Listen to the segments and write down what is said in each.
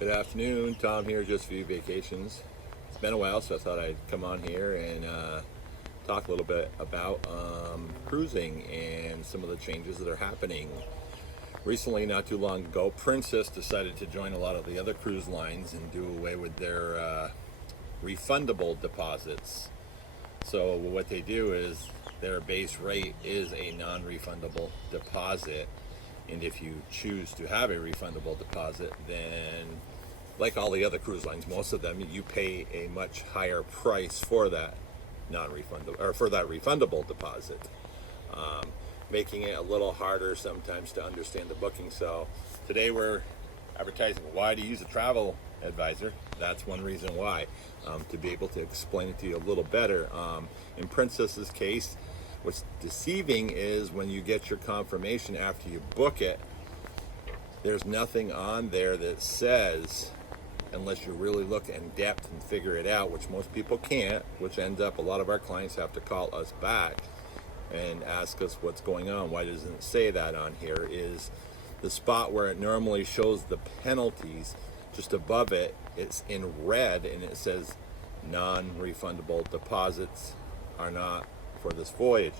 Good afternoon, Tom here, Just For You Vacations. It's been a while, so I thought I'd come on here and talk a little bit about cruising and some of the changes that are happening. Recently, not too long ago, Princess decided to join a lot of the other cruise lines and do away with their refundable deposits. So what they do is their base rate is a non-refundable deposit. And if you choose to have a refundable deposit, then like all the other cruise lines, most of them, you pay a much higher price for that non-refundable or for that refundable deposit, making it a little harder sometimes to understand the booking. So today we're advertising why to use a travel advisor. That's one reason why, to be able to explain it to you a little better. In Princess's case, what's deceiving is when you get your confirmation after you book it, there's nothing on there that says, unless you really look in depth and figure it out, which most people can't, which ends up a lot of our clients have to call us back and ask us what's going on. Why doesn't it say that on here? Is the spot where it normally shows the penalties, just above it, it's in red and it says non-refundable deposits are not for this voyage.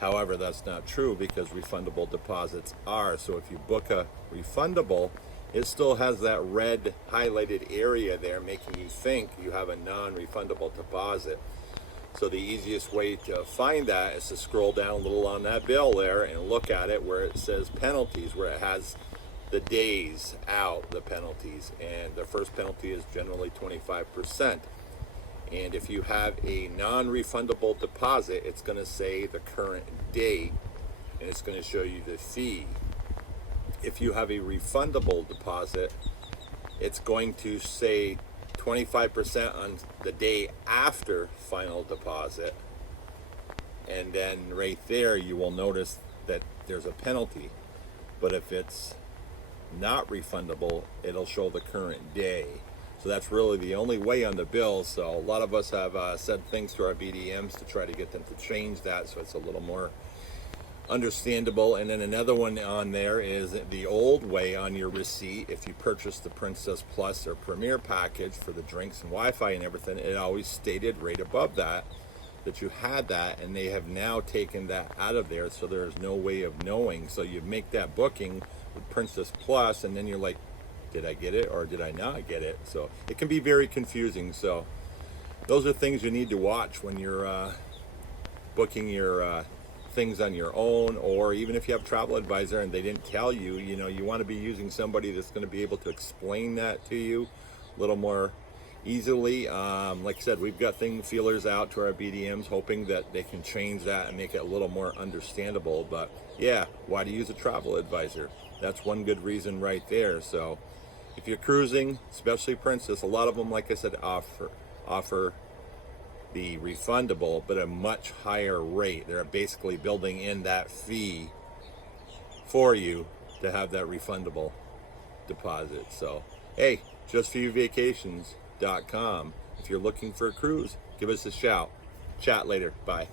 However, that's not true because refundable deposits are. So if you book a refundable, it still has that red highlighted area there making you think you have a non-refundable deposit. So the easiest way to find that is to scroll down a little on that bill there and look at it where it says penalties, where it has the days out, the penalties. And the first penalty is generally 25%. And if you have a non-refundable deposit, it's going to say the current date and it's going to show you the fee. If you have a refundable deposit, it's going to say 25% on the day after final deposit. And then right there, you will notice that there's a penalty. But if it's not refundable, it'll show the current day. So that's really the only way on the bill. So a lot of us have said things to our BDMs to try to get them to change that so it's a little more understandable. And then another one on there is the old way on your receipt. If you purchase the Princess Plus or Premier package for the drinks and Wi-Fi and everything, it always stated right above that you had that, and they have now taken that out of there, so there's no way of knowing. So you make that booking with Princess Plus and then you're like, did I get it or did I not get it? So it can be very confusing. So those are things you need to watch when you're booking your things on your own, or even if you have a travel advisor and they didn't tell you, you want to be using somebody that's going to be able to explain that to you a little more easily. Like I said, we've got feelers out to our BDMs hoping that they can change that and make it a little more understandable. But yeah, why to use a travel advisor? That's one good reason right there. So if you're cruising, especially Princess, a lot of them, like I said, offer the refundable, but a much higher rate. They're basically building in that fee for you to have that refundable deposit. So, hey, JustForYouVacations.com. If you're looking for a cruise, give us a shout. Chat later. Bye.